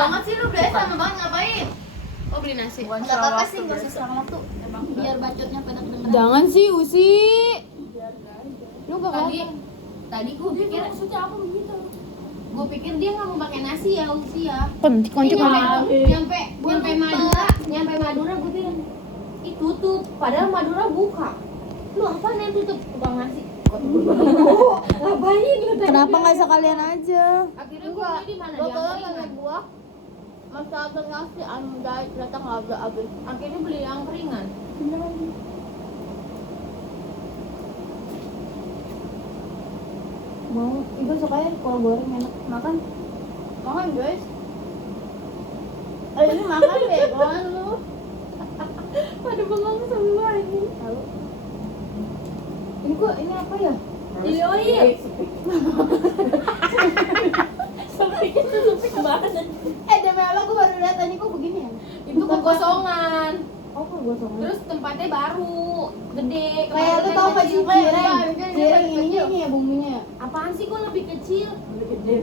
banget sih lu, biasa lama banget ngapain? Oh beli nasi. Enggak apa-apa sih, enggak usah selang waktu. Biar bacotnya pada kedengeran. Jangan sih Usi. Lu gak Tadi gue pikir Maksudnya apa begitu? gue pikir dia nggak mau pakai nasi ya Usi ya. kunci Nyampe Madura gue bilang ih tutup, padahal Madura buka. Lu apaan yang tutup? Tukang nasi. Ngapain lu tadi? Kenapa nggak sekalian aja? Akhirnya gue beli di mana? Gua Di kalau angkringan. pengen buah masa ada nasi anjay ternyata nggak ada habis. Akhirnya beli angkringan. Mau ibu suka ya kol goreng enak. Makan guys. Ini makan deh kawan lu. Pada bengong semua ini. Lalu Ini apa ya? Chili oil. Sepik banget. demi Allah gue baru lihat tadi kok begini ya. Itu kekosongan. Oh kol gosong. Terus tempatnya baru, gede. Kayak lu Kemarin tau kan gak kecil. cireng ininya nih ya bumbunya. Apaan sih kok lebih kecil?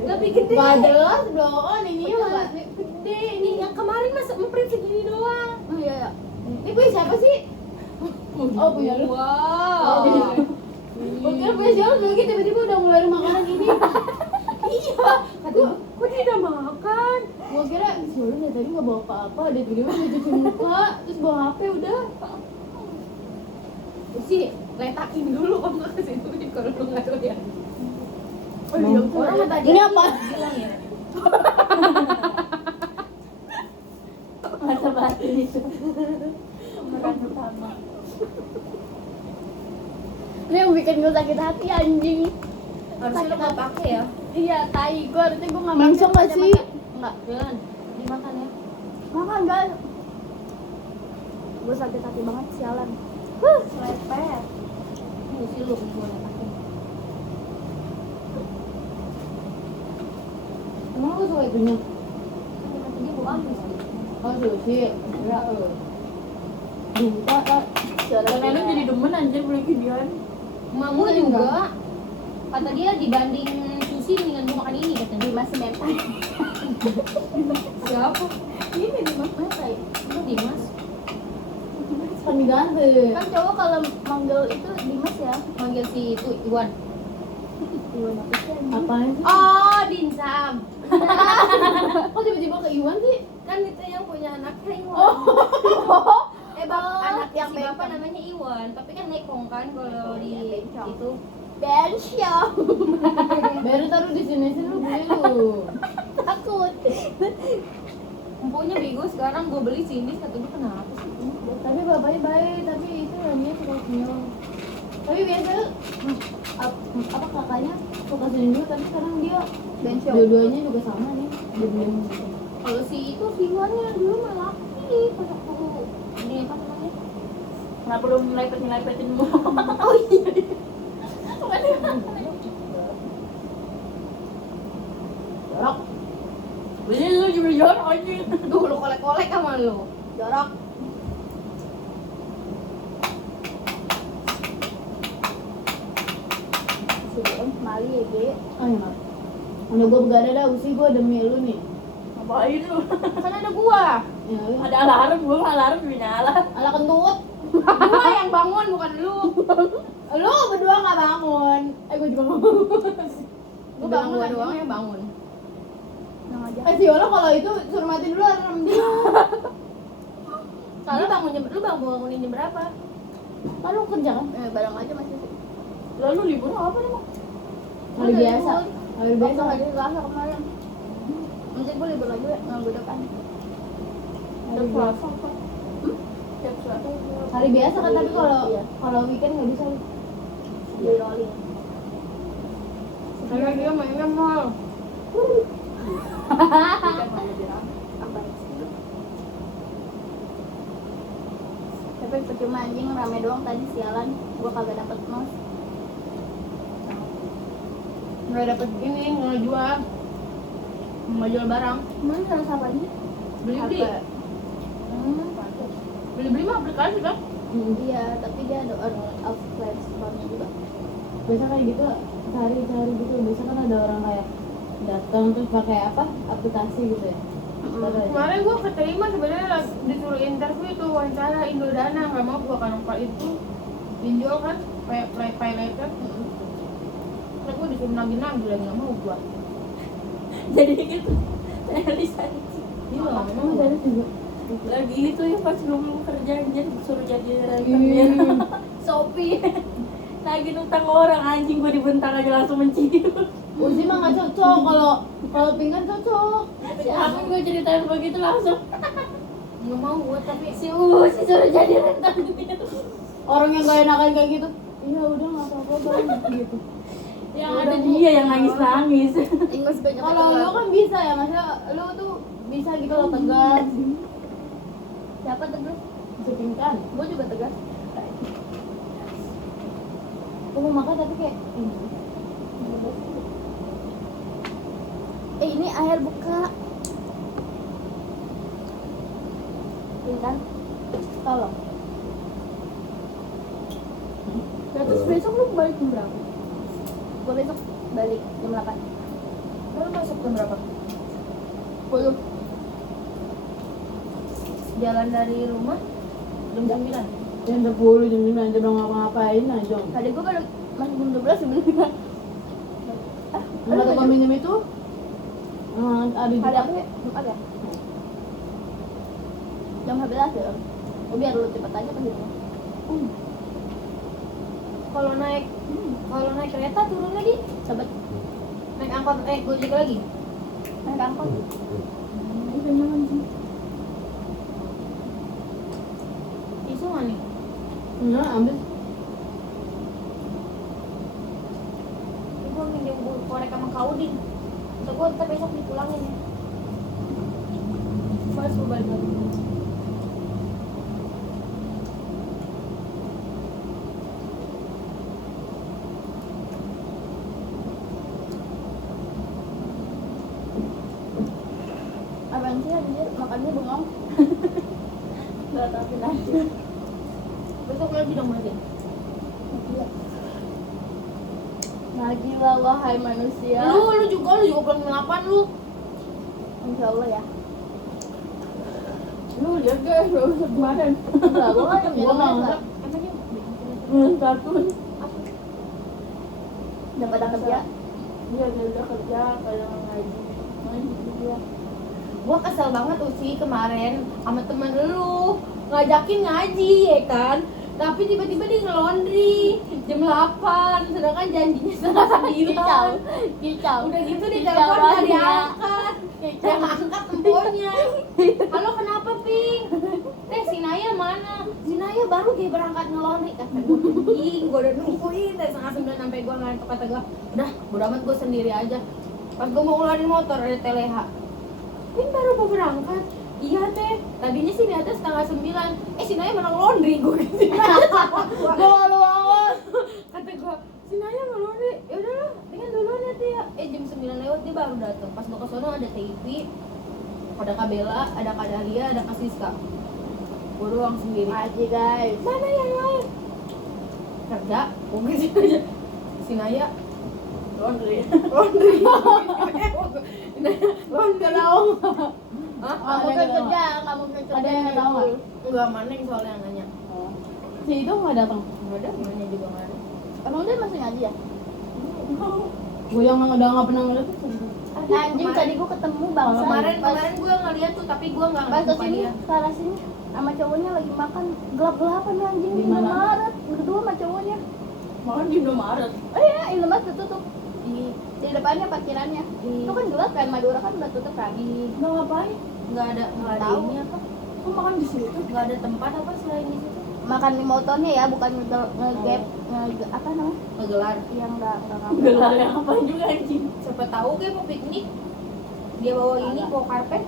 Lebih gede. Gak jelas dong ini mah. Gede ini yang kemarin masa emprit segini doang. Oh iya ya. Ini punya siapa sih? Oh punya lu. Wow. Gue kira punya siapa lagi tiba-tiba udah ngeluarin makanan ini. Iya. Kata Kok dia udah makan? gue kira si Ulun dari tadi nggak bawa apa-apa, dia tiba-tiba udah cuci muka, terus bawa HP udah. Sih, letakin dulu kalau nggak ke situ kalau lu nggak doyan. Oh iya. Orang tadi Ini apa? bilang ya. Masa batin itu. Pemeran utama. Ini yang bikin gue sakit hati anjing. Harusnya lu nggak pakai ya. Iya, tai gue harusnya gue nggak Langsung nggak sih? Enggak. Jalan, dimakan ya. Makan guys. Gue sakit hati banget sialan. Lepet. Ini sih lu gue letakin. Emang lu suka itunya? Nanti dia mau ambil sih. Oh sushi. Ya Duta lah. Nenek jadi demen anjir beli ginian. Mamu juga. Kata dia dibanding sushi mendingan gue makan ini katanya. Dimas mentai. Siapa? Ini Dimas mentai. Lu Dimas. Kami ganti. Kan cowok kalau manggil itu Dimas ya. Manggil si itu Iwan. Iwan apa sih? Apaan sih? Oh, Dinsam. Kok tiba-tiba ke Iwan sih? Kan itu yang punya anaknya Iwan. Oh. Anak yang si bapak bencong. namanya Iwan, tapi kan nekong kan kalau di Iya, bencong. itu. Bensyong. Baru taruh di sini lu beli lu. Takut. Empuknya bego sekarang gue beli sini kata gue kenapa sih? Tapi bapaknya baik, tapi itu namanya suka senyum. Tapi biasa apa kakaknya suka senyum juga, tapi sekarang dia Bensyong. dua-duanya juga sama nih. Dua-duanya gitu. Kalau si itu si Iwannya dulu malah ini pas waktu ini apa namanya? Nggak perlu nyelipet-nyelipetin mu. Oh iya. Jorok. Ini lu juga jorok anjing. Duh lu kolek-kolek sama lu. Jorok. Si Om Mali ya, Ge. Ah ya, udah gue begadang dah, usi gue demi lu nih. Ngapain lu? Kan ada gua. Ya, lu Ada alarm, gua mah alarm juga nyala. ala kentut. Gua yang bangun bukan lu. Lu berdua nggak bangun. Gue juga nggak bangun. Gua bangun gua doang yang bangun. Nang aja. Si Yola kalau itu suruh matiin dulu alarm dia. Kalau lu bangunin jam berapa? Kan lu kerja kan? Barang aja masih. Lalu libur apa nih, Mak? Hari biasa. Hari biasa. Waktu hari Selasa kemarin. Nanti gue libur lagi ya, minggu depan. Hari biasa. Tiap Selasa. Hari biasa kan, tapi kalau Iya. kalau weekend nggak bisa. Di rolling. Karena dia mainnya mal. Tapi percuma anjing rame doang tadi sialan. Gua kagak dapet nos. Nggak dapet ini nggak jual. Nggak jual barang. Mana harus apa ini? Beli-beli. Beli-beli mah aplikasi kan? Iya, tapi dia ada on off platformnya juga. Biasa kayak gitu sehari gitu. Biasa kan ada orang kayak datang terus pakai apa aplikasi gitu ya. Kemarin gua keterima sebenarnya disuruh interview tuh wawancara Indodana, nggak mau gua karena Pak itu pinjol kan play letter. Terus gua disuruh nagih lagi nggak mau gua. Jadi gitu realisasi Iya, Emang dari juga. lagi itu ya pas belum kerja jadi suruh jadi rentenir Shopee lagi nutang orang anjing gue dibentang aja langsung mencium. Uzi mah nggak cocok, kalau Pink kan cocok. Aku gue ceritain begitu langsung nggak mau gua tapi si Uzi suruh jadi rentenir. Orang yang gak enakan kayak gitu, iya udah nggak apa-apa bang gitu. Yang ada dia yang nangis. Inggris banyak. Kalau lu kan bisa ya, maksudnya lu tuh bisa gitu loh tegas. Siapa tegas? Seping kan. Gua juga tegas. Aku mau makan tapi kayak Ini air buka. Kan? tolong. Terus besok lu balik jam berapa? Gua besok balik jam 8. Lu masuk jam berapa? 10. Jalan dari rumah jam 9. Jam 10, jam 9 aja udah ngapa-ngapain aja. Tadi gua baru masih jam 12 sebenarnya. Enggak ada minum itu? Ada di Hari apa ya? Jumat ya? Jam 11 ya? Oh, biar lu cepet aja ke rumah. Kalau naik kereta turun lagi, sobat. Naik angkot, gojek lagi. Naik angkot. Itu nyaman sih. Isu nggak nih? Enggak, ambil. Ibu minjem korek sama kaudin. Untuk gua ntar besok dipulangin ya. Mas gua balik lagi. Apaan sih anjir? Makannya bengong. Gak tahu aja. Besok lagi dong berarti. Nagilah wahai manusia. Lu juga pulang jam 8 lu. Insya Allah ya. Lu lihat guys, lu kemarin. Enggak, gua kan Gua nggak. Belum kartun. Udah pada kerja. Dia udah kerja kayak ngaji. Dia. Gua kesel banget Uci kemarin sama temen lu ngajakin ngaji ya kan, tapi tiba-tiba dia ngelondri jam 8 sedangkan janjinya setengah 9. Kicau. Udah gitu di Kicau telepon nggak banget ya. diangkat, yang angkat temponya. Halo kenapa Pink? Si Naya mana? Si Naya baru dia berangkat ngelondri. Kata gue anjing, gue udah nungguin dari setengah 9 sampai gue ngantuk. Kata gue udah bodo amat gue sendiri aja. Pas gue mau ngeluarin motor ada Teleha, Pink baru mau berangkat. Iya teh, tadinya sih di atas setengah 9. Si Naya mana ngelondri gue gitu. Gua malu banget. Kata gue, si Naya ngelondri. Ya udahlah, dengan duluan ya teh ya. Jam 9 lewat dia baru datang. Pas gue kesono ada TV, ada Kak Bella, ada Kak Dahlia, ada Kak Siska. Gue doang sendiri. Ngaji guys. Mana yang lain? Kerja, gue gitu aja. Si Naya Laundry. laundry. Laundry. Tahu. Hah? Kamu kan kerja, kamu kan Ada yang nggak tahu nggak? Enggak, Maneng soalnya yang nanya. Si itu nggak datang. Enggak ada, nanya juga enggak ada. Emang dia masih ngaji ya? Gue yang udah nggak pernah ngeliat tuh. Anjing tadi gua ketemu bangsa. Kemarin gue ngeliat tuh, tapi gue nggak Pas ngeliat kesini, dia. ke arah sini sama cowoknya lagi makan gelap-gelapan ya anjing Di di mana? Indomaret. Berdua sama cowoknya. Makan di Indomaret. Oh iya, Indomaret tutup. Di depannya parkirannya. Itu kan gelap kan, Madura kan udah tutup kan. Nggak ngapain? Nggak ada Tahu. ini apa? Kok makan di situ? Nggak ada tempat apa selain di situ? Makan di motornya ya, bukan ngegap apa namanya? Ngegelar. Yang enggak Gelar yang apa juga anjing. Siapa tahu kayak mau piknik. Dia bawa ini, bawa karpet.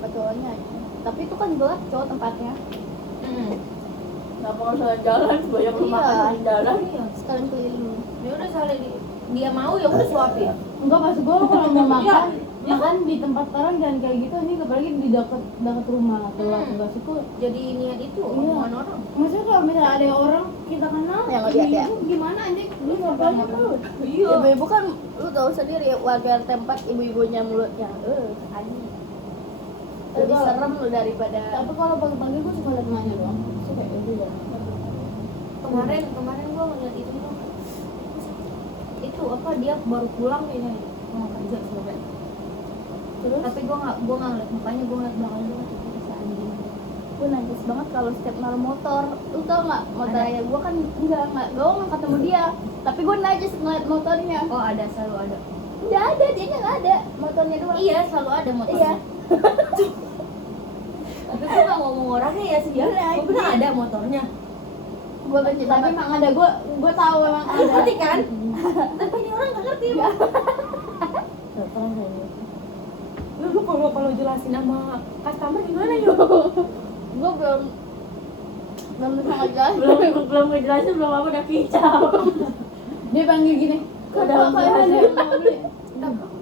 Apa cowoknya. Tapi itu kan gelap cowok tempatnya. Nggak mau jalan, banyak Iya. makan di jalan. Iya. Sekalian keliling. Ya udah sekali dia mau ya udah suapin. Enggak, pas gue kalau mau makan, makan di tempat orang jangan kayak gitu nih, apalagi di dekat rumah atau enggak suka. Jadi niat itu omongan orang. Maksudnya kalau misalnya ada orang kita kenal, Yang ngeliat ya? ibu gimana anjing? Lu ngapain lu? Iya. Ibu-ibu kan lu tahu sendiri warga tempat ibu-ibunya mulutnya. Anjing. Lebih serem lu daripada Tapi kalau pagi-pagi gue suka liat emaknya doang. Suka ya udah. Kemarin gue ngeliat itu tuh. Itu apa dia baru pulang kayaknya mau kerja sebenarnya. Terus Tapi gue nggak ngeliat mukanya, gue ngeliat belakang dia tuh bisa anjing. gue najis banget kalau setiap naruh motor. Lu tau nggak motor Ada. ayah gue kan enggak gue nggak ketemu dia. Tapi gue najis ngeliat motornya. Oh ada, selalu ada. Nggak ada, dianya nggak ada, motornya doang. Iya selalu ada motornya. Iya. Tapi gue nggak ngomong orangnya ya sih. Gue bilang ada motornya. Gue benci tapi banget. emang ada, gue tahu memang ada. Ngerti kan? Tapi ini orang nggak ngerti. Iya. Lu kalau jelasin sama customer gimana yuk? Gue belum bisa ngejelasin. belum ngejelasin belum apa udah kicau. Dia panggil gini. Udah Kok kalian ada yang mau beli?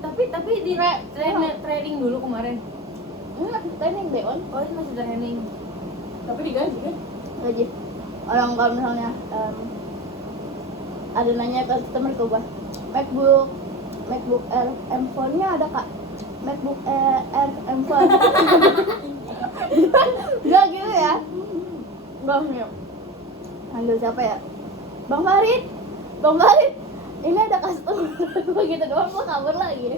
Tapi di training dulu kemarin. Enggak, training deh on. Oh ini masih training. Tapi digaji kan? Gaji. Orang kalau misalnya ada nanya ke customer ke gua, MacBook Air M4 nya ada kak? MacBook Air M4 enggak gitu ya. Bang yuk panggil siapa ya? Bang Farid, ini ada customer. Begitu doang gua kabur lagi.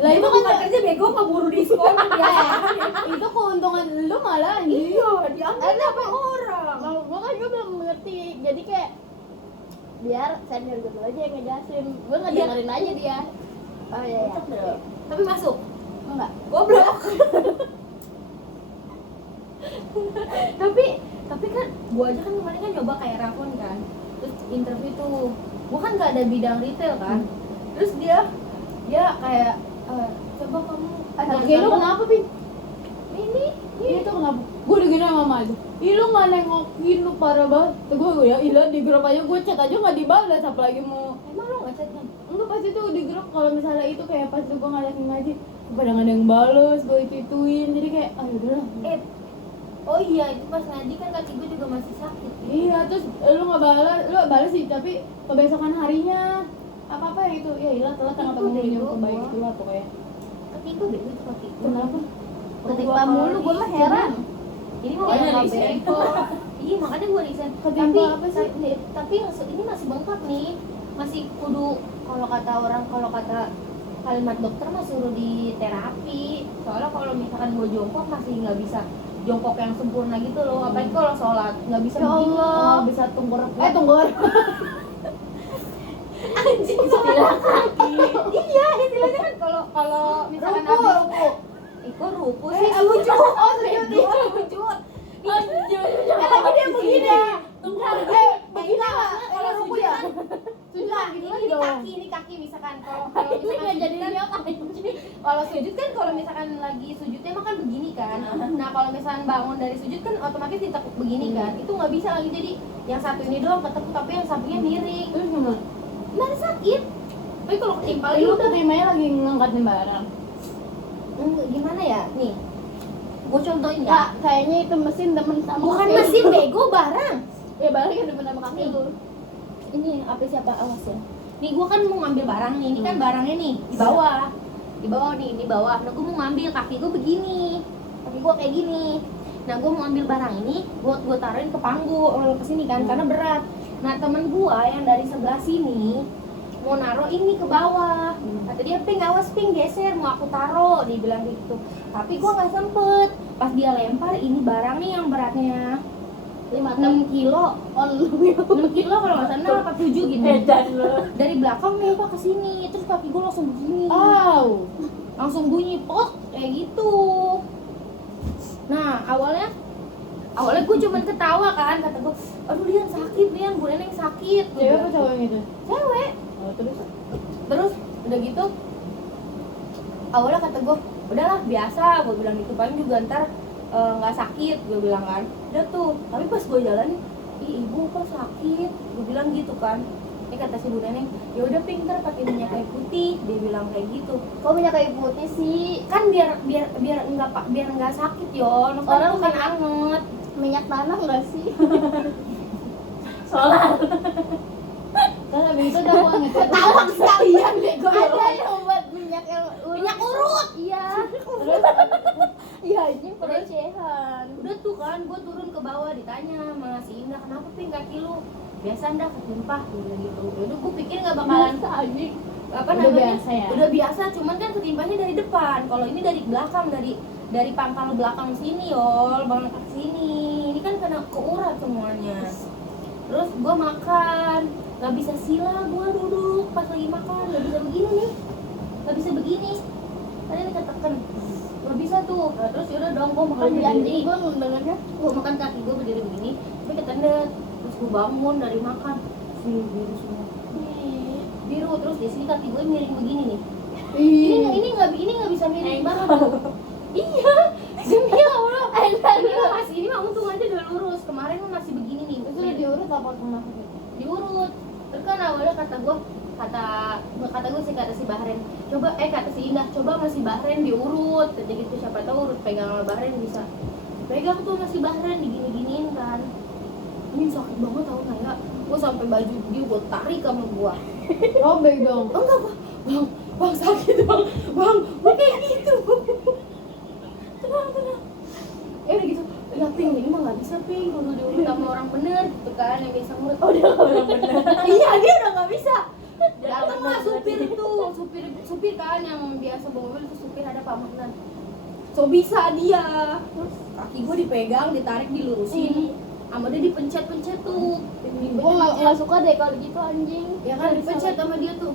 Lah itu kan kerja bego keburu diskon ya. itu keuntungan lu malah anjing. Iya, diambil apa orang? Gua kan juga belum mengerti. Jadi kayak biar senior gue dulu aja yang ngejelasin. Gue ngedengerin aja dia. Oh iya ya. Tapi masuk. Enggak. Goblok. tapi kan gua aja kan kemarin kan nyoba kayak Rafon kan. Terus interview tuh. Gua kan gak ada bidang retail kan. Terus dia kayak coba kamu Kaki lu kenapa, Pin? ini Itu kenapa? Gue udah gini sama mama aja. Ih lu gak nengokin, lu parah banget. Tuh gue ya, ilah di grup aja gue chat aja gak dibalas. Apalagi mau emang lo nggak chatnya? enggak pas itu di grup kalau misalnya itu kayak pas itu gue ngajakin ngaji pada nggak ada yang bales, gue ituin jadi kayak ah udahlah. Oh iya itu pas ngaji kan kaki gue juga masih sakit. Iya terus lu nggak balas, lu balas sih tapi kebesokan harinya apa ya itu ya ilah telat kenapa Itu ngomongin bego, yang kebaik gua. itu lah pokoknya. Kaki gue bego itu kaki gue. Kenapa? Ketimpa mulu gue mah heran. Ini mau Makanya nggak resign. bego. Iya makanya gue resign. Ketimpa apa sih? Tapi ini masih bengkak nih. Masih kudu kalau kata kalimat dokter mah suruh di terapi. Soalnya kalau misalkan gue jongkok masih nggak bisa jongkok yang sempurna gitu loh. Apalagi kalau sholat nggak bisa Ya begini. Allah. Bisa tengkorak. Tunggu. Anjing istilah kaki. Iya istilahnya kan kalau misalkan Ruku. Itu ruku sih sujud. Oh sujud. Tapi dia begini. Tunggu. Begini lah. Kalau Ruku sujud ya. kan Sujud gitu lagi ini dong. ini kaki misalkan kalau Ini misalkan nggak jadi sujud dia kan, kalau sujud kan kalau misalkan lagi sujudnya mah kan begini kan. Nah kalau misalkan bangun dari sujud kan otomatis ditekuk begini kan. Itu nggak bisa lagi jadi yang satu ini doang ketekuk tapi yang sampingnya miring. Terus gimana? Mana sakit. Tapi kalau ketimpa lagi Lu udah ketimanya lagi ngangkatin barang. gimana ya nih. Gue contohin Kak, ya. kayaknya itu mesin temen sama Bukan kaki. mesin bego barang. Ya barangnya demen sama kaki lu. Ini apa siapa awas ya. Nih gue kan mau ngambil barang nih. Ini kan barangnya nih di bawah. Di bawah nih, di bawah. Nah gue mau ngambil kaki gue begini. Kaki gue kayak gini. Nah gue mau ambil barang ini, gue taruhin ke panggung ke sini kan karena berat. Nah temen gue yang dari sebelah sini mau naruh ini ke bawah. Kata dia ping awas ping geser mau aku taruh, dia bilang gitu. Tapi gue nggak sempet. Pas dia lempar ini barang nih yang beratnya 6 kilo. On 6 kilo kalau nggak salah apa 7 gitu. Edan lo. Dari belakang nembak ke sini, terus kaki gue langsung begini. Au. Langsung bunyi pok kayak gitu. Nah awalnya gue cuman ketawa kan, kata gue aduh Lian sakit, Lian gue neneng sakit. Gua Cewek bilang apa cowok yang itu? cewek. Oh, Terus udah gitu awalnya kata gue udahlah biasa, gue bilang gitu paling juga ntar nggak sakit, gue bilang kan. Udah tuh, tapi pas gue jalan ih ibu kok sakit, gue bilang gitu kan. Ini kata si Bu Neneng, ya udah ping ntar pakai minyak kayu putih, dia bilang kayak gitu. Kok minyak kayu putih sih? Kan biar nggak sakit yo, Orang orang kan minyak- anget. Minyak tanah enggak sih? Solar. Kan habis itu udah mau ngechat. Tawak sekalian bego. Ada yang buat minyak yang Minyak urut. Iya. Terus ping kaki lu? Biasa ndak ketimpa gitu. Yaudah gue pikir nggak bakalan anjing. apa Udah namanya? biasa ya? Udah biasa, cuman kan ketimpanya dari depan. Kalau ini dari belakang, dari pangkal belakang sini yol, banget ke sini. Ini kan kena keurat semuanya. Terus gue makan, nggak bisa sila gue duduk pas lagi makan, nggak bisa begini nih, nggak bisa begini. Tadi ini ketekan, nggak bisa tuh. Nah, terus yaudah dong gue makan Lebih anjing berdiri. gue mendengarnya. Gue makan kaki gue berdiri begini, tapi ketendet. Terus gue bangun dari makan, biru semua. Biru terus di sini kaki gue miring begini nih. Ini nggak bisa miring banget tuh. Iya, demi Allah. Ini mah untung aja udah lurus. Kemarin mah masih begini nih. Itu udah diurut apa kenapa? Diurut. Terus kan awalnya kata gue sih kata si Bahren. Kata si Indah, coba masih Bahren diurut. Jadi gitu siapa tahu urut pegang sama Bahren bisa. Pegang tuh masih Bahren digini-giniin kan. Ini sakit banget tau nggak ya? Gue sampai baju dia gue tarik sama gue. Robek dong. Enggak bang sakit bang gue kayak gitu. tenang udah gitu ya ping ini mah nggak bisa ping kudu diurut sama orang bener gitu kan yang biasa ngurut. Oh dia orang bener. Iya dia udah nggak bisa. Datang lah supir kan yang biasa bawa mobil itu supir ada Pak Magnan. So bisa dia. Terus kaki gue dipegang ditarik dilurusin. Sama dia dipencet tuh. Gue nggak suka deh kalau gitu anjing. Ya kan dipencet sama dia tuh.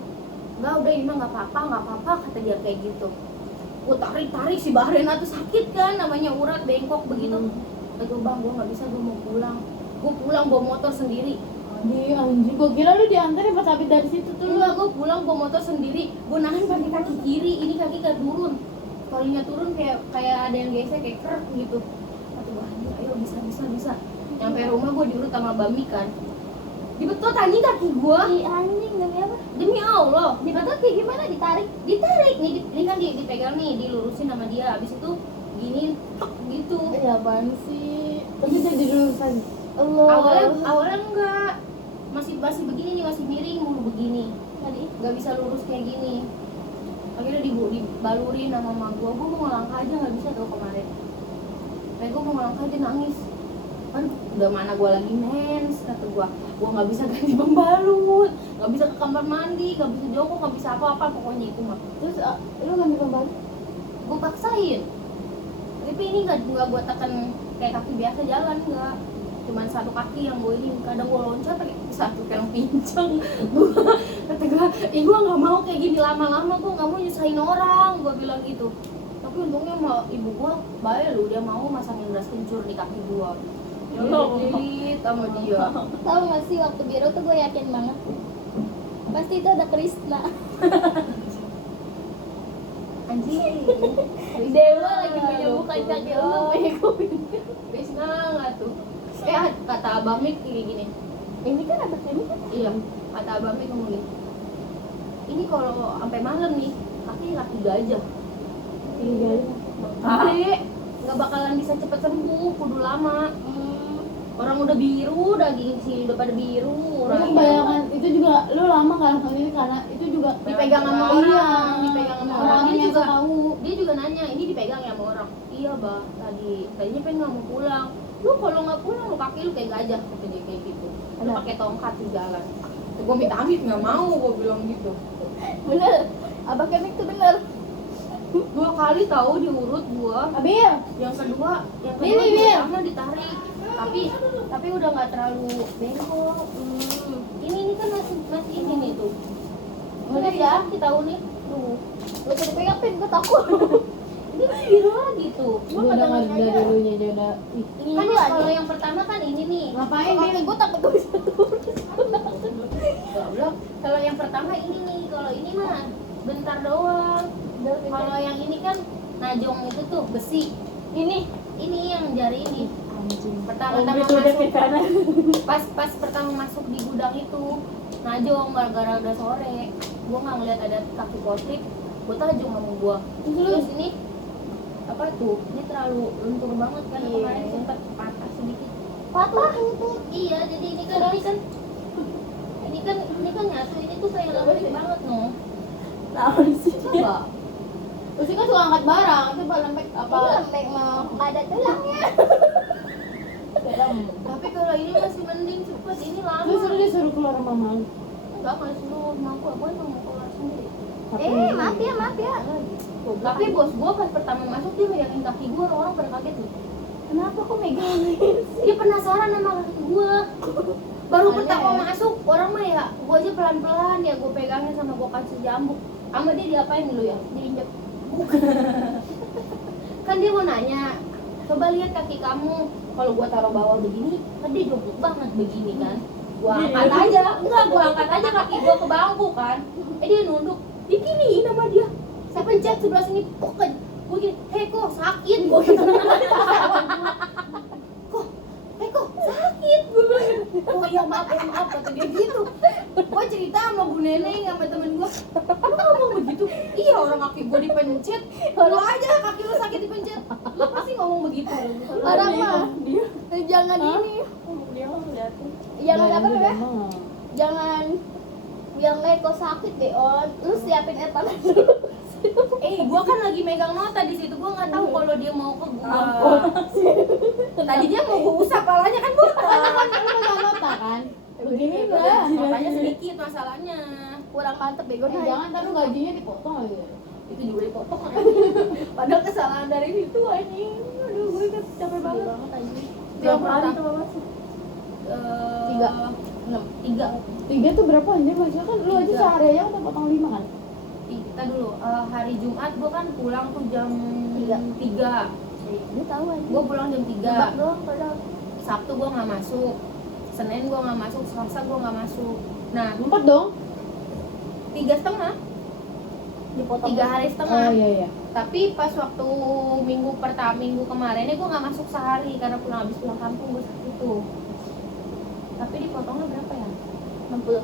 Nggak udah ini mah nggak apa-apa kata dia kayak gitu. Gue tarik si Bahren tuh sakit kan namanya urat bengkok begitu. Aduh bang gue nggak bisa gue mau pulang. Gue pulang bawa motor sendiri. Anjing, gue kira lu diantarin pas habis dari situ tuh. Enggak, gue pulang bawa motor sendiri. Gue nahan pakai kaki kiri, ini kaki gak turun. Kalinya turun kayak ada yang gesek kayak krek gitu. Aduh wah ayo bisa. Nyampe rumah gue diurut sama Bami kan. Dibetot anjing kaki gue. Anjing demi apa? Demi Allah. Dibetot kayak gimana? Ditarik? Ditarik nih, ini kan dipegang nih, dilurusin sama dia. Abis itu gini, tek gitu. Ya apaan sih? Tapi jadi dilurusan. Awalnya enggak. Masih begini nih, masih miring mulu begini. Tadi Nggak bisa lurus kayak gini. Akhirnya dibalurin sama mama gue mau ngelangkah aja nggak bisa tuh kemarin. Kayak gue mau ngelangkah dia nangis. Kan udah mana gue lagi mens kata gue nggak bisa ganti pembalut, nggak bisa ke kamar mandi, nggak bisa jongkok, nggak bisa apa-apa pokoknya itu mah. terus lu ngambil kembali? Gue paksain. Tapi ini nggak gue tekan kayak kaki biasa jalan nggak. Cuman satu kaki yang gue ini kadang gue loncat pakai satu kayak pincang. Kata gue nggak mau kayak gini lama-lama, gue nggak mau nyusahin orang, gue bilang gitu. Tapi untungnya sama ibu gue baik lu, dia mau masangin beras kencur di kaki gue. Lilit sama dia. Tahu nggak sih waktu biru tuh gue yakin banget pasti itu ada Krisna. Anjing. Dewa lagi menyembuhkan kaki lu bego. Krisna nggak tuh? Kata Abang Mik gini. Ini kan ada ini kan? Iya, kata Abang Mik ngomong gini. Ini kalau sampai malam nih, kaki gajah. Gede, nggak bakalan bisa cepet sembuh, kudu lama. Orang udah biru, daging sih udah pada biru. Orang bayangan itu juga lu lama kan ini karena itu juga dipegang sama Iya. orang, dipegang sama orang. Orangnya Dia juga nggak tahu. Dia juga nanya, ini dipegang ya sama orang. Iya bah, tadinya pengen nggak mau pulang. Lu kalau nggak pulang, lu kaki lu kayak gajah, kata dia kayak gitu. Lu pakai tongkat di jalan. Gue minta amit nggak mau, gue bilang gitu. Bener, Abah Kemik tuh bener. 2 kali tahu diurut gua. Abil. Yang kedua Bil. sama ditarik. Tapi udah nggak terlalu bengkok. Ini kan masih ini nih tuh. Udah ya, kita tahu nih. Tuh. Lu tadi pegang pin, gue takut. Ini masih biru lagi tuh. Gue udah nggak dari dulunya dia udah. Kan kalau yang pertama kan ini nih. Ngapain Kaki Bil? gue takut tuh bisa turun. Goblok. Kalau yang pertama ini nih, kalau ini mah bentar doang. Kalau yang ini kan najong itu tuh besi. Ini yang jari ini. Anjing. Pertama-tama Itu udah masuk. kanan. Pas pertama masuk di gudang itu najong gara-gara udah sore. Gua nggak ngeliat ada kaki potrik. Gua tajung sama gua. Terus ini apa tuh? Ini terlalu lentur banget kan Iya. kemarin sempat patah sedikit. Patah? Iya, jadi ini kan nyatu, ini tuh kayak lembek banget no. Naon sih? Coba. Terus kan suka angkat barang, itu lembek apa? Ini lembek mau ada tulangnya. Tapi kalau ini masih mending cepet, ini lama. Terus suruh disuruh keluar sama malu. Enggak, nggak disuruh sama aku emang mau keluar sendiri. Maaf ya. Tapi bos gua pas pertama masuk dia megangin kaki gua, orang pada kaget loh. Kenapa kok megangin? Dia penasaran sama kaki gua. Baru Aneh. pertama masuk, orang mah ya gua aja pelan-pelan ya gua pegangin sama gua kasih jambuk. Sama dia diapain dulu ya? Diinjek. Kan dia mau nanya, coba lihat kaki kamu. Kalau gua taruh bawah begini, kan dia jongkok banget begini kan. Gua angkat aja, gua angkat aja kaki gua ke bangku kan. Dia nunduk, diginiin sama dia. Saya pencet sebelah sini, pokoknya gua gini, kok sakit gua gitu. Kok sakit gua bilang gitu. Oh iya maaf kata dia gitu. Gua cerita sama Bu Neneng sama temen gua, lu ngomong begitu? Iya orang kaki gua dipencet, lu aja kaki lu sakit dipencet, lu pasti ngomong begitu. Orang mah jangan ini, Dia mau liatin. jangan apa ya? Jangan yang Leko sakit deh on, lu siapin air panas dulu. Gua kan lagi megang nota di situ, gua nggak tahu kalau dia mau ke gua. Tadi dia mau gua usap palanya kan botak. Kan lu nggak nota kan? Begini lah. Notanya sedikit masalahnya. Kurang mantep deh gue Jangan taruh gajinya dipotong lagi. Itu juga dipotong. Padahal kesalahan dari itu anjing. Aduh, gue capek banget. Tiap hari tuh mama sih. Tiga. 3. 3 tuh berapa anjir? Maksudnya kan lu aja 3. sehari aja udah potong 5 kan? Kita dulu hari Jumat gua kan pulang tuh jam 3. Lu tahu aja. Gua pulang jam 3. Nebak doang padahal. Sabtu gua nggak masuk. Senin gua nggak masuk, Selasa gua nggak masuk. Nah, 4 dong? 3,5. Dipotong 3 hari setengah. Oh iya. Tapi pas waktu minggu kemarinnya gue nggak masuk sehari karena habis pulang kampung gue sakit tuh. Tapi dipotongnya berapa ya? 60.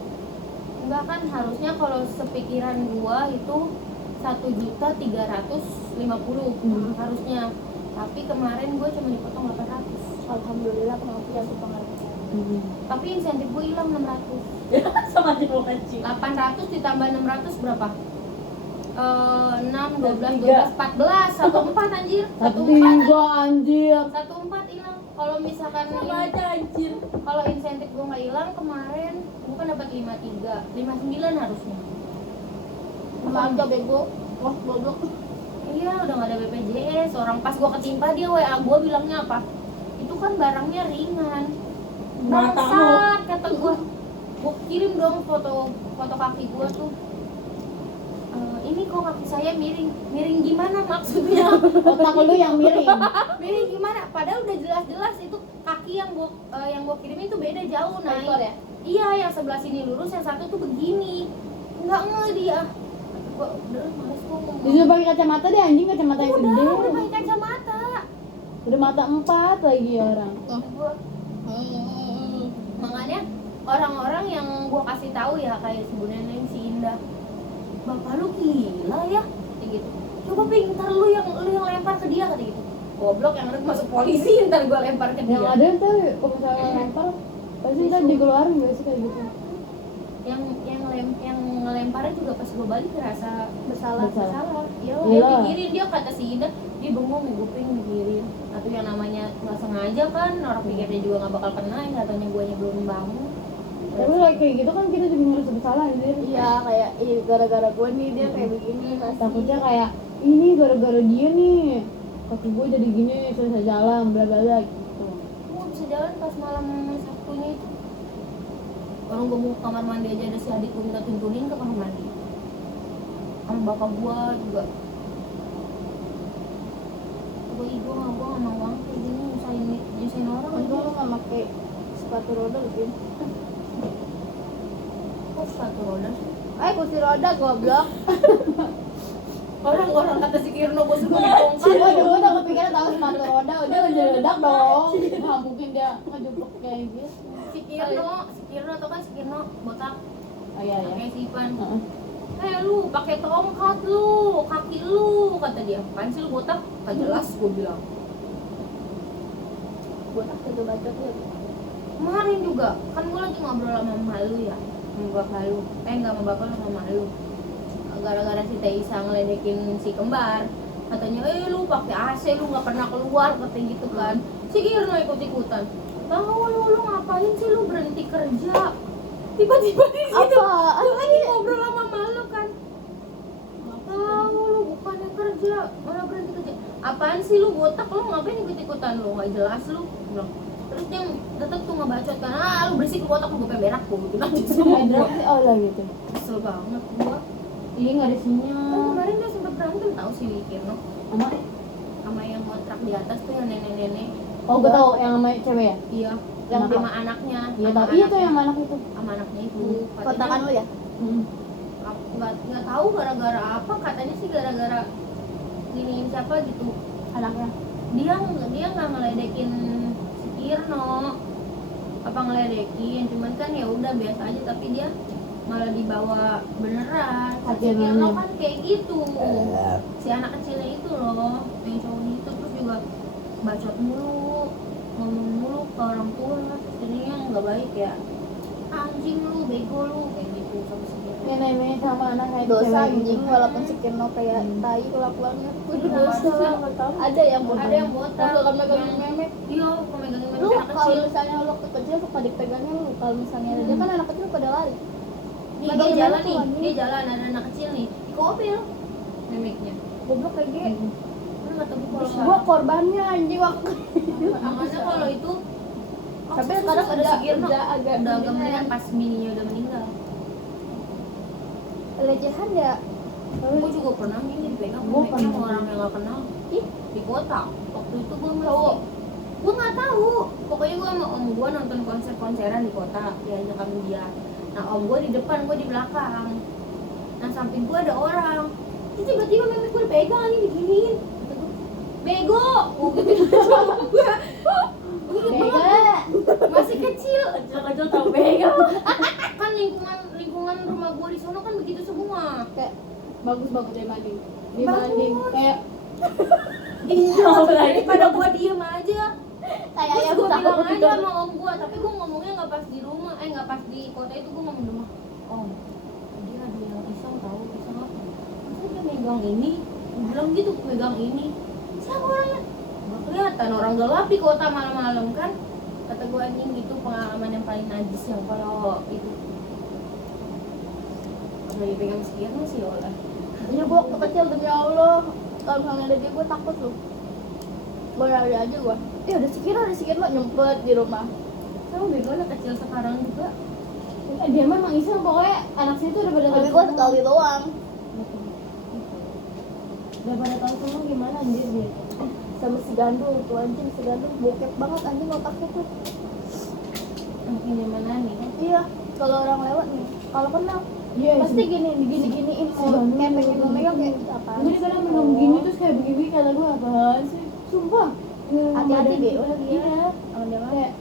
Enggak kan harusnya kalau sepikiran gue itu 1.350.000 harusnya. Tapi kemarin gue cuma dipotong 800. Alhamdulillah pengajian tuh pengajian. Tapi insentif gue hilang 600. Sama aja mau ngaji. 800 ditambah 600 berapa? 6, 12, 12, 14, 14 anjir. 14. 3 anjir. 14 hilang. Kalau misalkan Sama aja anjir. kalau insentif gue nggak hilang kemarin gue kan dapat 53, 59 harusnya. Sama aja bego. Wah, goblok. Iya udah nggak ada BPJS. Orang pas gue ketimpa dia WA gue bilangnya apa? Itu kan barangnya ringan. Bangsat kata gue. Gue kirim dong foto kaki gue tuh. Ini kok kaki saya miring gimana maksudnya? Otak lu yang miring. Miring gimana? Padahal udah jelas-jelas itu kaki yang gua kirim itu beda jauh naik. Monitor ya? Iya, yang sebelah sini lurus, yang satu tuh begini. Nggak dia. Gua udah males gua ngomong. Disuruh pakai kacamata deh anjing, kacamata yang gede. Udah pakai kacamata. Udah mata 4 lagi orang. Gua makanya orang-orang yang gua kasih tahu ya kayak si Bu Neneng, si Indah. Bapak lu gila ya, kayak gitu. Coba pintar lu yang lempar ke dia kata gitu. Goblok yang ada masuk polisi ntar gua lempar ke dia. Yang ada ntar kalau misalnya lempar pasti ntar dikeluarin gak sih kayak gitu. Yang ngelemparnya juga pas gua balik ngerasa Bersalah. Iya, Iya. dia pikirin dia kata si Indah, dia bengong nih guping mikirin. Atau yang namanya nggak sengaja kan, orang pikirnya juga nggak bakal kena, yang katanya guanya belum bangun. Tapi kayak gitu kan kita juga merasa bersalah anjir. Iya, kayak gara-gara gue nih dia kayak begini pasti. Takutnya kayak ini gara-gara dia nih kaki gue jadi gini susah jalan bla bla bla gitu. Gua bisa jalan pas malam Sabtunya itu. Orang gua mau ke kamar mandi aja ada si adik gua minta tuntunin ke kamar mandi. Sama bapak gua juga. Gua nggak mau uang kayak gini nyusahin orang. Untung lu gak pakai sepatu roda lebih. Kok sepatu roda sih? Kursi roda goblok. Orang kata si Kirno gua suruh dibongkar. Waduh, gue takut pikiran tahu sepatu roda, dia ngejeledak dong. Nggak mungkin dia ngejeblok kayak gitu. Si Kirno tuh kan si Kirno botak. Oh iya ya. Pakai si Ipan. Heeh. Lu pakai tongkat lu, kaki lu kata dia. Apaan sih lu botak? Gak jelas gua bilang. Botak itu bacot ya. Kemarin juga kan gua lagi ngobrol sama mama lu ya. Sama bapak lu. Enggak sama bapak lu, sama mama lu. Gara-gara si Teh Isa ngeledekin si kembar. Katanya, lu pakai AC lu nggak pernah keluar katanya gitu kan. Si Kirno ikut-ikutan. Tahu lu ngapain sih lu berhenti kerja? Tiba-tiba di situ. Apaan Lu lagi ngobrol sama malu kan? Tahu lu bukannya kerja, malah berhenti kerja. Apaan sih lu botak, lu ngapain ikut-ikutan lu? Enggak jelas lu. Bilang. Terus dia tetep tuh ngebacot kan, lu berisik lu botak lu gue berak lu gitu nanti semua. Ada sih oh lah gitu. Kesel banget gua. Iya nggak ada Kan sinyal. kemarin dia sempat berantem tahu si Wikirno Sama sama yang kontrak di atas tuh yang nenek-nenek. oh gue tahu yang sama cewek ya. Iya, Yang sama anaknya. Iya sama tahu. Iya tuh anaknya. yang anak itu. Sama anaknya itu. kontakan lu ya? Nggak tahu gara-gara apa, katanya sih gara-gara giniin siapa gitu Anaknya. dia nggak ngeledekin si Kirno apa ngeledekin, cuman kan ya udah biasa aja, tapi dia malah dibawa beneran. Si Hati Kirno emangnya. kan kayak gitu, si anak kecilnya itu loh yang cowoknya itu, terus juga bacot mulu, ngomong mulu ke orang tua, terus jadinya nggak baik ya, anjing lu, bego lu, kayak gitu sama si Kirno. Yang namanya sama anak kayak Dosa cewek anjing gitu. walaupun si Kirno kayak tai kelakuannya. Iya, Dosa. Ada yang botak. Ada yang botak. Kalau megangin Yang- memek. Iya, aku megangin Lu memek anak kalau kecil. misalnya lu waktu kecil suka dipegangnya lu, kalau misalnya dia kan anak kecil pada lari. Nih, dia Megangin jalan memek nih, tuh, anjing. dia jalan, ada anak kecil nih, dikopil memeknya. Goblok kayak gitu. Lu kata gue kalau Gua korbannya anjing waktu makanya kalau itu tapi sekarang ada udah si Kirno udah agak udah mendingan. mendingan pas bininya udah meninggal. Pelecehan ya. Gue juga pernah nih dipegang Gua memeknya sama pernah. orang yang gak kenal. Ih, Di kota. Waktu itu gue masih Cowok. gue nggak tahu. Pokoknya gue sama om gue nonton konser-konseran di kota, diajak kami dia. Nah om gue di depan, gue di belakang. Nah samping gue ada orang. Terus tiba-tiba memek gue dipegang nih diginiin. Kata gue, bego. Gue gitu sama gue. Gue inget banget. Masih kecil. Kecil-kecil tau pegang. Kan lingkungan rumah gue di sono kan begitu semua. kayak Bagus dibanding. Bagus. Dibanding kayak Iya, daripada gue diem aja. kayak Terus ayam gue bilang tahu. aja sama om gue, tapi gue ngomongnya nggak pas di rumah, nggak pas di kota itu, gue ngomong di rumah. Om, dia ada yang pisang tahu, pisang apa? Masa dia megang ini? Gue bilang gitu, megang ini. Siapa orangnya? Nggak kelihatan, orang gelap di kota malam-malam kan. Kata gue anjing gitu, pengalaman yang paling najis yang kalau itu. Kalau dipegang sekian sih oleh. Iya gua waktu kecil demi Allah kalau misalnya ada dia gua takut loh. Gua lari aja gua. Ada sikir lo nyempet di rumah. Sama bego anak kecil sekarang juga. dia memang iseng pokoknya anak situ udah pada Tapi gua sekali doang. udah pada tahu semua gimana anjir dia. Sama si Gandul tuh anjing, si Gandul bokep banget anjing otaknya tuh. Ini mana nih? Iya, kalau orang lewat nih, kalau kenal Iya, pasti giniin kalau kayak pengen mau megang kayak apa? Gue kadang minum gini terus kayak begini kata gue apaan sih? Sumpah. Hati-hati deh, Iya. dia. Sama dia mah. Kayak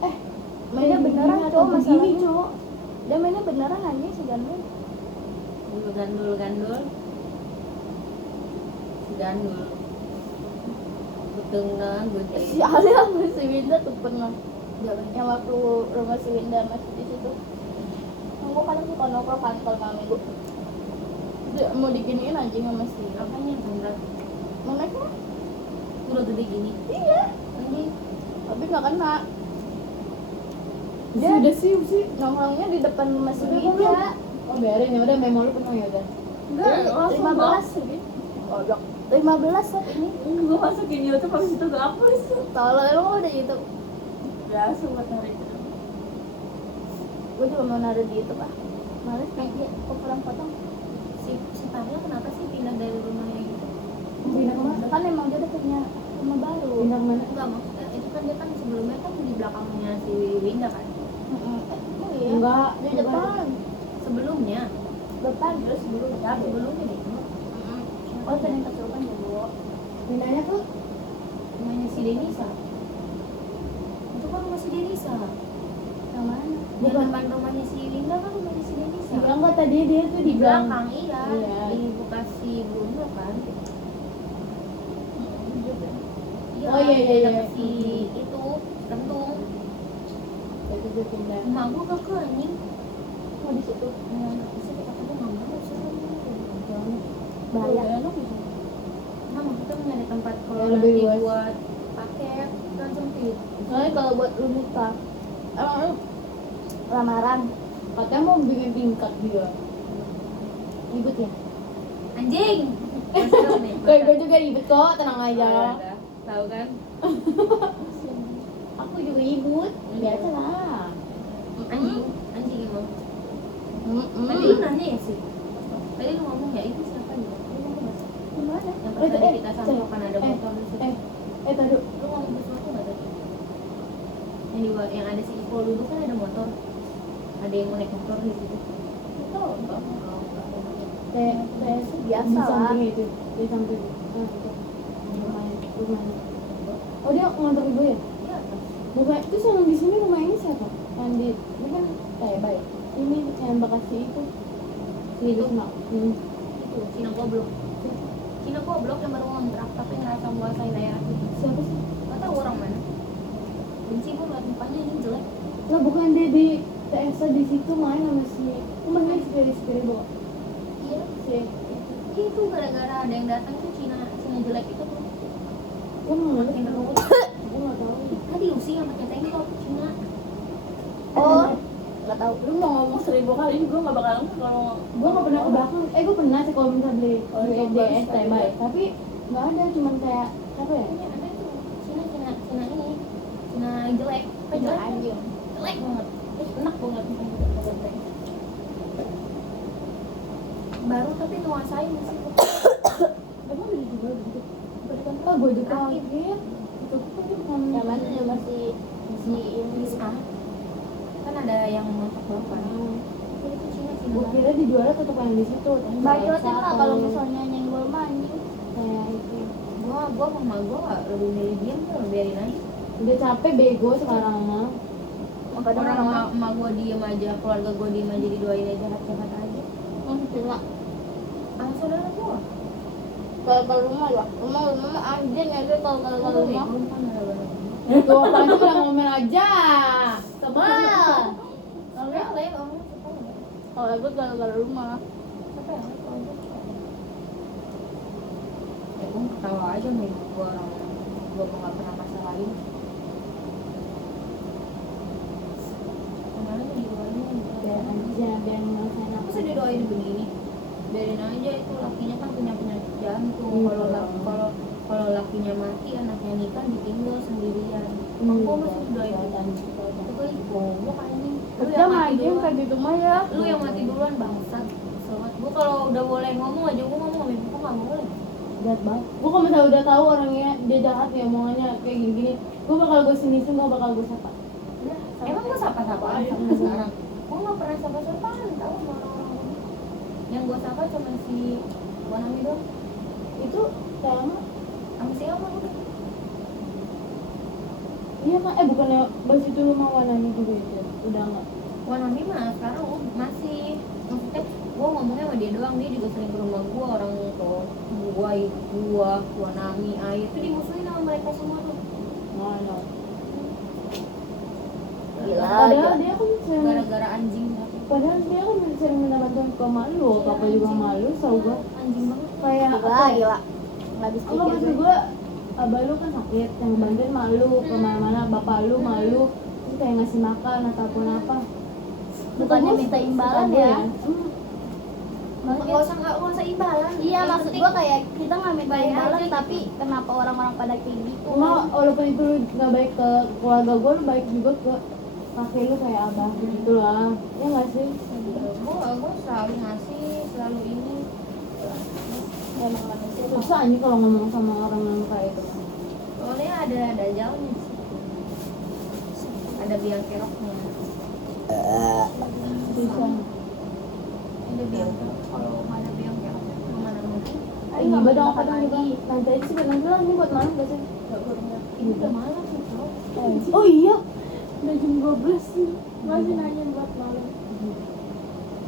Mainnya beneran begini cowok atau begini masalahnya. cowok. Dia mainnya beneran anjing si Gandul. Gandul si gandul beteng gue Si Ali sama si Winda tuh pernah yang waktu rumah si Winda masih di situ. Gue kadang suka nongkrong kan kalau malam minggu. Dia mau diginiin anjing sama si apanya yang berat Memeknya. udah gede gini Iya, anjing. tapi nggak kena. Dia udah sih. Nongkrongnya di depan rumah si Udah, Winda. Oh biarin ya udah memo lu penuh ya udah. Enggak, langsung 15 Odok 15 saat ini. Gue masukin YouTube habis itu gak hapus. Tolong emang lo udah YouTube. Biasa buat hari itu. Gue juga mau naruh di YouTube ah. Males kayak dia potong-potong. si Tanya kenapa sih pindah dari rumahnya gitu? Pindah kemana? Kan emang dia udah punya rumah baru. Pindah kemana? Enggak, maksudnya itu kan dia kan sebelumnya kan di belakangnya si Winda kan. Oh iya. Enggak. Di depan. Sebelumnya Depan. terus sebelumnya deh Oh sering kesurupan ya bu. Pindahnya ke rumahnya si Denisa. Itu kan rumah si Denisa. Yang mana? Di depan rumahnya si Winda kan rumahnya si Denisa. Bilang nggak tadi dia tuh Di di belakang. belakang iya, Iya. di Bekasi Bruno kan. Iya, Oh, iya, iya, dekat iya. si itu Kentung. Itu dia pindah. Emak gua ke anjing. Oh di situ. Di situ kata gua nggak mau sih. Bahaya. Nah, maksudnya nyari tempat kalau Ya, lebih nanti luas. buat paket kan sempit. Soalnya kalau buat lu nikah Emang lu lamaran Katanya mau bikin tingkat dia. ribut ya? Anjing. Seru nih. Gue juga ribet kok, tenang aja. Olahraga. Tahu kan? Aku juga ribut, biasa lah. Anjing, anjing emang. Tadi lu nanya ya sih. Tadi lu ngomong ya itu siapa ya? Lu ngomong nggak sih? Gimana? Yang pas tadi kita sampai kan ada motor di situ. Tadi Lu ngomong sesuatu nggak tadi? Yang ada si Ipul dulu kan ada motor. Ada yang mau naik motor di situ. Itu enggak. Oh, enggak. Kayak biasa di lah. samping itu, di samping. Nah, itu. Rumahnya. Oh dia ngantor ibu ya? Iya, atas. Bukan, terus yang di sini rumah ini siapa? Yang di, ini kan kayak baik. Ini yang Bekasi itu. Itu. Risma. Itu Cina goblok. Cina goblok yang baru ngontrak tapi ngerasa menguasai daerah itu. Siapa sih? Gak tahu orang mana. Benci gue ngeliat mukanya ini jelek. Lah bukan dia di TSA di situ main sama si, mana si bawa. Iya. Si, Itu gara-gara ada yang datang tuh Cina jelek itu tuh. gue nggak Yang ngerti. terlalu. Gue nggak tahu. Tadi usia yang pakai tank top Cina. Oh, enggak tahu. Lu mau ngomong 1000 kali gue gak bakal ngomong kalau Gue nggak pernah ke belakang. Gue pernah sih kalau misalnya beli Oh, di coba DS sekali. baik. Tapi nggak ada, cuman kayak apa ya? Ini ada tuh Cina ini. Cina jelek. Apa jelek? Anjing. Jelek banget. Enak banget pakai tank. Baru tapi nguasain sih. Emang udah dijual gitu? Oh, gue juga Terakhir. kaget. Itu tuh bukan Yang mana juga si ini. Risma. Kan ada yang montok bapak. Itu Cina gue kira dijualnya tetap yang di situ. Bacotin lah kalau misalnya nyenggol mah anjing. kayak itu. Gua sama gua nggak lebih milih diam tuh biarin aja. Udah capek bego sekarang mah. Kadang Orang orang emak gua diem aja, keluarga gua diem aja, didoain aja jahat aja. cuma Ah saudara gua. kalau rumah ya. Rumah anjing aja kalau rumah. Belum kan ada banget. Itu apaan sih udah ngomel aja. Sebel. Kalau yang lain orang suka nggak? Kalau gue kalau rumah. Siapa yang lain kalau gua suka? Ya gua ketawa aja nih gua orang gua nggak pernah masalahin. Kemarin didoain Biar aja, biar ngerasain aku sih didoain begini. Biarin aja itu lakinya kan punya penyakit jantung. Iya. Kalau lakinya mati, anaknya nikah ditinggal sendirian. Hmm. Emang gua masih didoain itu. Itu goblok anjing. Lu Kerja yang mah mati anjing duluan. kayak gitu mah ya. Lu yang mati duluan bangsat. Selamat. Gua kalau udah boleh ngomong aja gua ngomong sama ibu gua nggak boleh. jahat banget. Gue kalau misalnya udah tahu orangnya dia jahat ya omongannya kayak gini-gini, gue bakal gue sini-sini, gue bakal gue sapa. Emang gua sapa-sapaan sampai sekarang. Gua nggak pernah sapa-sapaan tahu sama orang-orang. Yang gua sapa cuma si Wanami doang. Itu sama, Sama si Elma udah. iya kan? Bukannya bas itu rumah Wanani juga itu? Udah nggak? Wanami mah sekarang masih, maksudnya gua ngomongnya sama dia doang, dia juga sering ke rumah gua, orang tuh gua, ibu gua, Wanami, Ayu itu dimusuhin sama mereka semua tuh. Mana? Gila. Padahal dia kan sering, Gara-gara anjing. padahal dia kan sering minta bantuan ke malu, papa juga malu, tau gue. Anjing banget. Kayak Gila. Nggak habis Enggak pikir maksud gue. gue, abah lu kan sakit, yang bantuin malu, kemana-mana, bapak lu malu, terus kayak ngasih makan ataupun apa. Bukannya Terus minta suka imbalan gue ya. Nggak usah imbalan. Iya, Yang maksud penting gua kayak kita nggak minta bayar imbalan, aja tapi kenapa orang-orang pada kayak gitu? Enggak, walaupun itu lu gak baik ke keluarga gue, lu baik juga ke kakek lu kayak abah gitu lah. Ya gak sih? gua selalu ngasih, selalu ini. Emang manusia. Susah aja kalau ngomong sama orang yang kayak itu. Soalnya ada dajalnya sih. Ada biang keroknya. Susah. Ada biang kerok. Kalau ada biang keroknya kemana mungkin? Ini gak dong, kadang juga. Nanti aja sih, nanti lah, ini buat malam gak sih? Ini udah malam sih tau. Oh iya! Udah jam 12 sih. Masih nanya buat malam.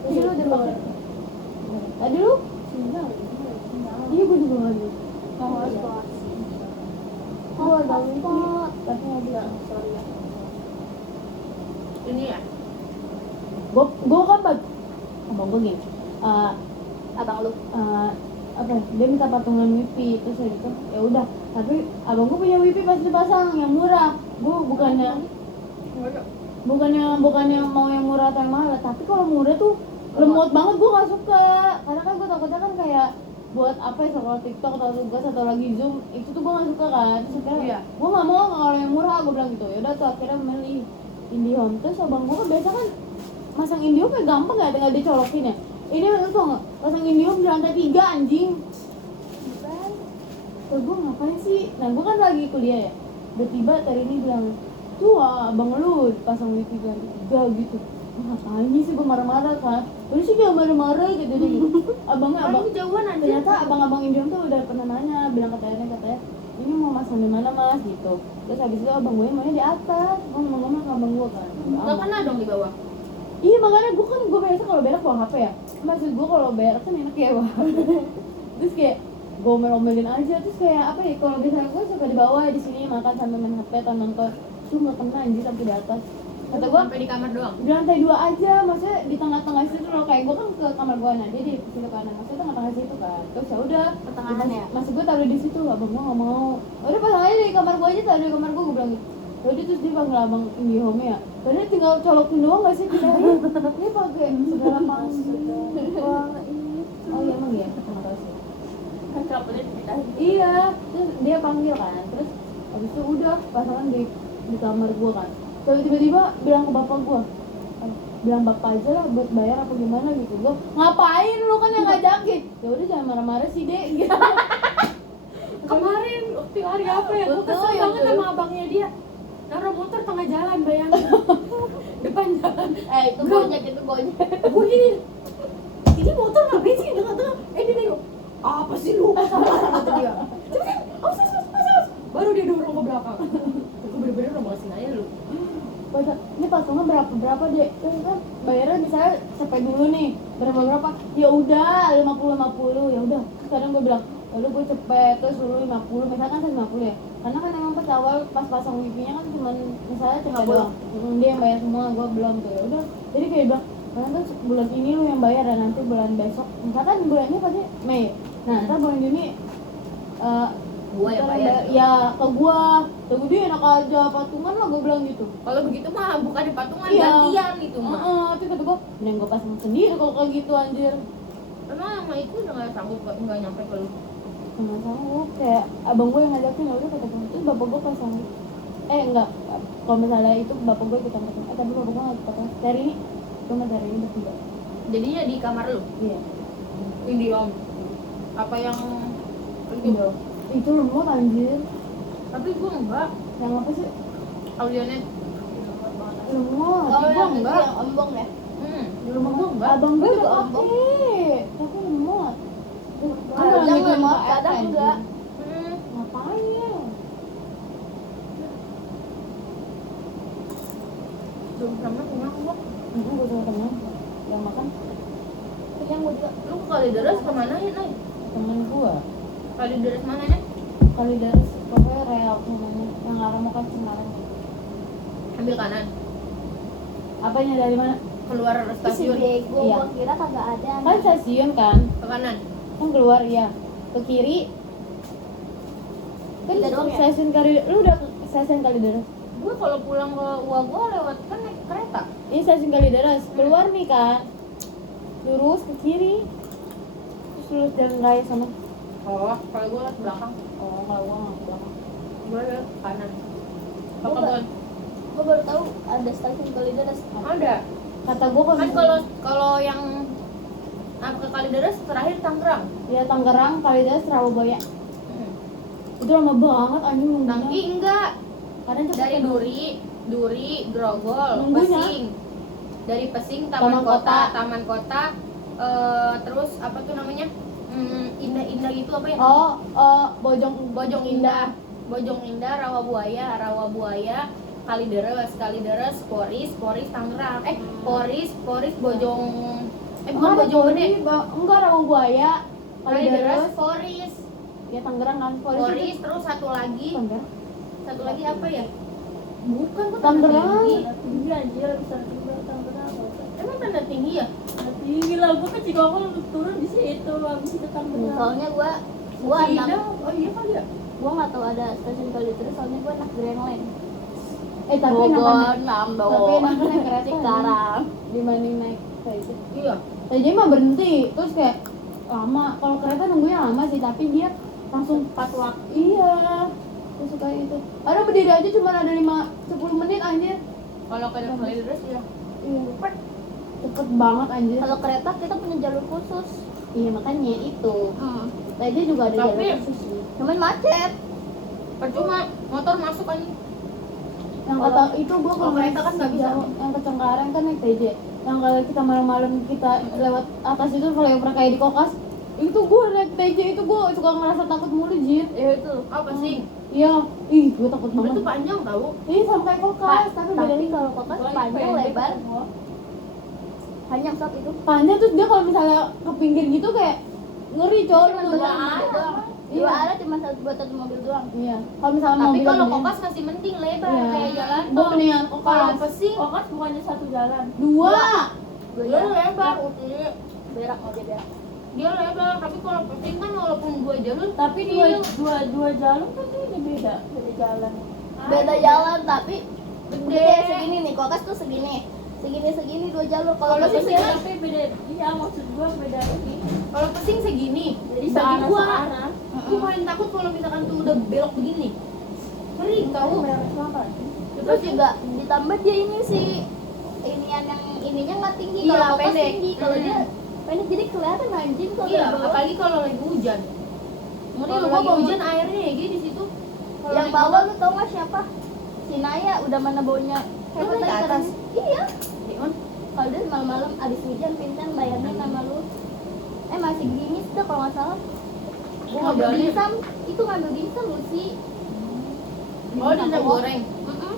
Tadi lu udah makan? Tadi lu? Iya, gue juga lagi. Kamu harus kelas. Oh, ada apa? Tapi gak bilang, sorry ya. Ini ya. Gue kan abang gue gini. Abang lu. Apa ya, dia minta patungan wifi terus ya gitu, ya udah, tapi abang gue punya wifi pas dipasang yang murah, gue bukannya bukannya mau yang murah atau yang mahal, tapi kalau murah tuh lemot banget gue nggak suka, karena kan gue takutnya kan kayak buat apa ya, kalau TikTok atau tugas atau lagi Zoom itu tuh gue nggak suka kan. Terus akhirnya Iya. gue nggak mau kalau yang murah, gue bilang gitu. Yaudah tuh akhirnya milih IndiHome. Terus abang gue kan biasa kan masang IndiHome ya gampang, nggak dicolokin ya. Ini lu tau nggak, pasang IndiHome di lantai 3 anjing. Terus gue ngapain sih? Nah gue kan lagi kuliah ya. Tiba-tiba tadi ini bilang, tuh abang lu pasang wifi di lantai 3 gitu. Ngapain sih, gue marah-marah kan. Terus sih dia marah-marah gitu. Abangnya Kan kejauhan aja. ternyata abang-abang IndiHome tuh udah pernah nanya, bilang katanya ini mau masang di mana mas gitu. Terus habis itu abang gue maunya di atas, gue ngomong ke abang gue kan. Gak kena dong di bawah. Iya makanya gue biasa kalau berak bawa HP ya. Maksud gue kalau berak kan enak ya bawa HP. Terus kayak gue omel-omelin aja, terus kayak apa ya, kalau biasanya gue suka di bawah di sini makan sambil main HP atau nonton, tuh nggak kena anjir sampai di atas. Kata gue Sampai di kamar doang. di lantai 2 aja, maksudnya di tengah-tengah situ loh, kayak gue kan ke kamar gue, nah dia di situ kanan, maksudnya tengah-tengah situ kan. Terus ya udah Pertengahan ya? masih gue taruh di situ, abang gue nggak mau. Udah pasang aja di kamar gue aja, taruh di kamar gue bilang gitu. Udah terus dia panggil abang IndiHome ya, padahal tinggal colokin doang nggak sih kita ini pakai segala macam. Oh iya emang ya, nggak tahu sih. Kan kabelnya dipitahin. Iya, terus dia panggil kan, terus habis itu udah pasangan di kamar gua kan. Terus tiba-tiba bilang ke bapak gua, bilang bapak aja lah buat bayar apa gimana gitu. Gua ngapain, lu kan yang ngajakin. Ya udah jangan marah-marah sih dek. Gitu. Kemarin waktu hari apa ya? Gue kesel Betul, banget betul. sama abangnya dia. Naruh motor tengah jalan, bayangin. Depan jalan. Itu gojek. Gue gini. Ini motor ngapain sih di tengah-tengah? Dia nengok. Apa sih lu? Salah kata dia. Cepetan. Awas. Baru dia dorong ke belakang. Gue bener-bener udah mau kasih nanya lu. Baca, ini pasangnya berapa dek? Kan bayarnya misalnya sampai dulu nih berapa? Ya udah 50. Ya udah. Kadang gue bilang, lalu gue cepet terus dulu 50, misalkan 150 ya. Karena kan emang pas awal pas pasang wifi-nya kan cuma misalnya cepet doang. Dia yang bayar semua, gue belum tuh. Ya udah. Jadi kayak bilang, nanti bulan ini lu yang bayar dan nanti bulan besok. Misalkan bulan ini pasti Mei. Nah, ntar bulan Juni Gua yang ntar bayar. ya ke gua. Tuh dia enak aja patungan lah, gue bilang gitu. Kalau begitu mah bukan di patungan, Iya. gantian itu mah. Tapi kata gue, mending gue pasang sendiri kalau kayak gitu anjir. Emang sama itu udah nggak sanggup, nggak nyampe ke lu. Sama sanggup, kayak abang gue yang ngajakin, ya udah kata gue, terus bapak gue pasang. Enggak, kalau misalnya itu bapak gue ikutan pasang. Tapi bapak gue nggak pasang. Dari ini, cuma dari ini bertiga. Jadinya di kamar lu. Iya. IndiHome. Apa yang Iya. Itu remote anjir. Tapi gua enggak. Yang apa sih? Audionet. Remote. Kalau Gua yang itu enggak. yang ombong ya? Di rumah gua enggak. Abang gue Gua juga juga pakai. Tapi remote. Kadang remote, kadang enggak. Ngapain? Belum sama kenyang gua. Gue sama temen yang makan Yang gue juga. Lu ke Kalideres kemana ya, Nay? temen gue. Kalideres mana nih? Kalideres pokoknya real namanya, yang arah mau ke Semarang. Ambil kanan. Apanya dari mana? Keluar Si stasiun. bego, Iya. gua kira kagak ada. Kan stasiun kan, Ke kanan. kan keluar ya ke kiri. Kan Udah doang ya? stasiun Kalideres, lu udah ke stasiun Kalideres? Gua kalau pulang ke Uang gua lewat kan naik kereta. Ini stasiun Kalideres, keluar nih kan, lurus ke kiri, terus lurus jalan raya sana. Oh, kalau gua lewat belakang. Oh kalau gua nggak ke belakang. Gua lewat kanan. Gua Apa nggak- Gue baru tahu ada stasiun Kalideres. ada. Kata gua Kan kalau yang ke Kalideres terakhir Tangerang. ya Tangerang, Kalideres, Rawabuaya. Itu lama banget anjing nunggunya. Tangki enggak. Kadang cepet Dari kan. Duri, Grogol, Nunggunya. Pesing. Dari Pesing, Taman Taman Kota. Kota, terus apa tuh namanya? Indah gitu apa ya? Bojong Bojong Indah, Rawabuaya, Kalideres, Poris, Tangerang. Poris, Bojong bukan Ada Bojong Gede. Enggak, Rawabuaya, Kalideres, Kalideres, Poris, ya Tangerang kan. Poris, terus satu lagi apa ya? Bukan, kok Tangerang. tinggi. Tinggi anjir, bisa tinggal Tangerang. Emang tanda tinggi ya? Tinggi lah, gua ke Cikokol turun di situ, habis itu Tangerang. Soalnya gua Indah. anak, Oh iya kali ya. gua nggak tahu ada stasiun Kalideres. Soalnya gua anak Grand Line. Tapi Bogor, Nambau, tapi enakan naik kereta Cikarang. dibanding naik TJ. Iya. TJ mah berhenti, terus kayak lama. Kalau kereta nunggunya lama sih, tapi dia langsung Pas waktu. iya. Aku suka itu. Ada berdiri aja cuma ada 5-10 menit anjir. Kalau ke Kalideres ya. Iya. Cepet banget anjir. Kalau kereta kita punya jalur khusus. Iya makanya itu. TJ juga ada Tapi- jalur khusus sih. Cuman macet. Percuma motor masuk kan. Yang kata itu gua kalau kereta kan nggak bisa. yang ke Cengkareng kan naik TJ. Yang kalau kita malam-malam kita lewat atas itu flyover kayak di Kokas, itu gua naik TJ itu gua suka ngerasa takut mulu jit. Ya itu. Apa sih? Iya, ih gua takut Itu banget. panjang tau. Ih sama kayak Kokas, tapi Tapi bedanya kalau kokas panjang lebar, panjang saat itu. panjang terus dia kalau misalnya ke pinggir gitu kayak ngeri cowok Cuma lu. dua arah doang. Dua arah cuma buat satu mobil doang. Iya, kalau misalnya Tapi mobil kalau gede. Kokas masih mending lebar Iya. kayak jalan Gua tol. mendingan Kalau Kokas. pesing Kokas bukannya satu jalan. Dua. dia lebar uti. Berak mau dia berak. Dia lebar, tapi kalau pesing kan walaupun 2 jalur Tapi dua iya. dua jalur kan ini beda jalan. Beda jalan tapi Gede. gede segini nih. Kokas tuh segini. Segini 2 jalur. Kalau Kalau pesing pesing segini. Tapi beda, iya maksud gua beda ini. Kalau pesing segini. Jadi Bagi searah gua, searah. gua paling takut kalau misalkan tuh udah belok begini. Kering tahu. Terus juga ditambah dia ini sih inian yang ininya nggak tinggi. Iya, Kalau kokas pendek. tinggi. Kalau dia pendek jadi kelihatan anjing kalau Iya, di bawah. apalagi kalau lagi hujan. Ngeri Kalau lu lagi bawa hujan airnya ya gitu di situ. Kalau yang naik bawah motor, lu tau gak siapa? Si Naya udah mana baunya Lu naik ke atas? Iya. Dion, Kalau dia malam-malam abis hujan Vincent bayarnya sama lu. Masih gerimis dah kalau nggak salah. gua nggak Ngambil berani. dimsum, itu ngambil dimsum lu sih. Oh, dia goreng. Mm-mm.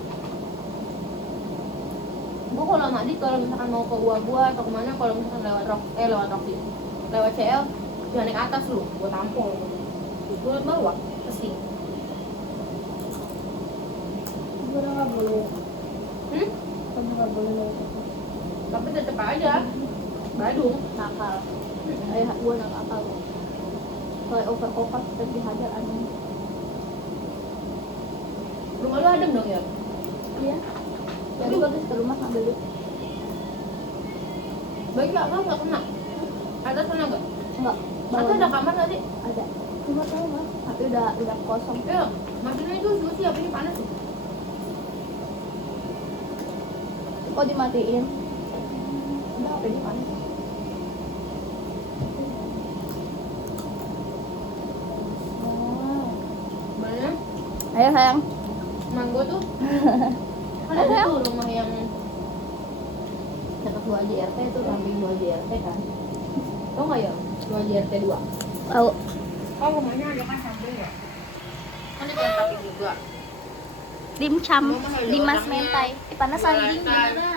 Gua kalau sama Adit kalau misalkan mau ke gua atau kemana kalau misalkan lewat Roxy, lewat CL jangan naik atas lu, gua tampol. Gua liat bawah, pasti. Gua udah nggak boleh. Hmm? Nggak boleh lewat. Tapi tetep aja. Badung. Nakal. Gua nakal. Kalau over kopas kita dihajar anjing. Rumah lu adem dong ya? Iya. Jadi bagus ke rumah ngambil duit. Baik nggak kena. Atas kena nggak? Enggak. Atas ada kamar nggak sih? Ada. Cuma tahu mas, tapi udah kosong. Ya, maksudnya itu susi apa ini panas tuh? Kok dimatiin? Udah apa ini panas? Mana? Ayo sayang. Manggo tuh kan ada tuh rumah yang dekat 2 JRT tuh, samping 2 JRT kan. Tau nggak ya? 2 JRT 2. Tahu. Oh, rumahnya ada kan samping ya? Kan ada yang kaki juga. Dimcam, Mama, ada Dimas orangnya. mentai. Panas anjing. Jualan.